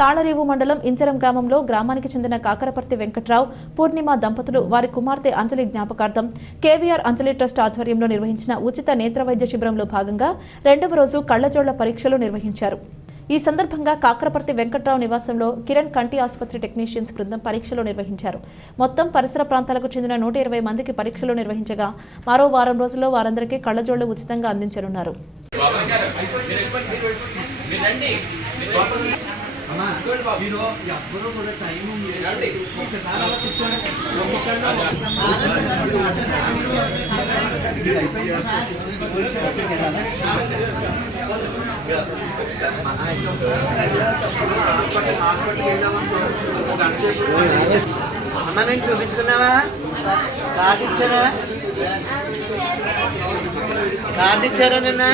తాళరేవు మండలం ఇంచరం గ్రామంలో గ్రామానికి చెందిన కాకరపర్తి వెంకట్రావు పూర్ణిమ దంపతులు వారి కుమార్తె అంజలి జ్ఞాపకార్థం కేవీఆర్ అంజలి ట్రస్ట్ ఆధ్వర్యంలో నిర్వహించిన ఉచిత నేత్ర వైద్య శిబిరంలో భాగంగా రెండవ రోజు కళ్లజోళ్ల పరీక్షలు నిర్వహించారు. ఈ సందర్భంగా కాకరపర్తి వెంకట్రావు నివాసంలో కిరణ్ కంటి ఆసుపత్రి టెక్నీషియన్స్ బృందం పరీక్షలు నిర్వహించారు. మొత్తం పరిసర ప్రాంతాలకు చెందిన 120 మందికి పరీక్షలు నిర్వహించగా మరో వారం రోజుల్లో వారందరికీ కళ్లజోళ్లు ఉచితంగా అందించనున్నారు. అమ్మ నేను చూపించుకున్నావా? కార్డు ఇచ్చారా? కార్డు ఇచ్చారా నిన్న?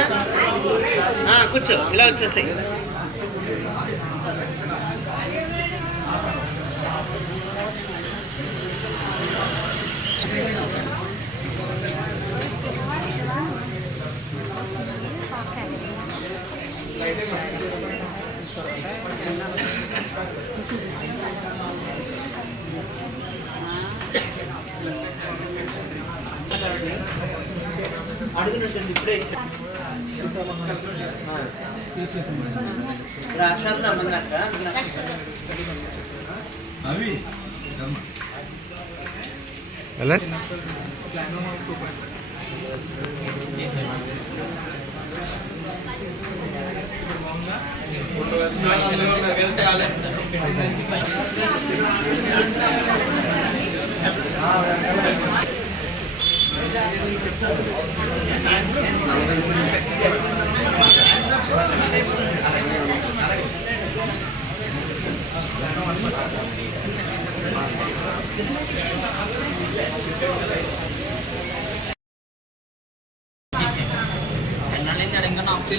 కూర్చో, ఇలా వచ్చేసాయి. అడుగునండి ఇప్పుడే ఇచ్చాను. రాక్షసులు అమ్మన్నట్ట అవి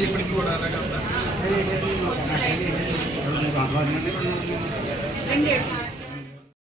ఇప్పటికి కూడా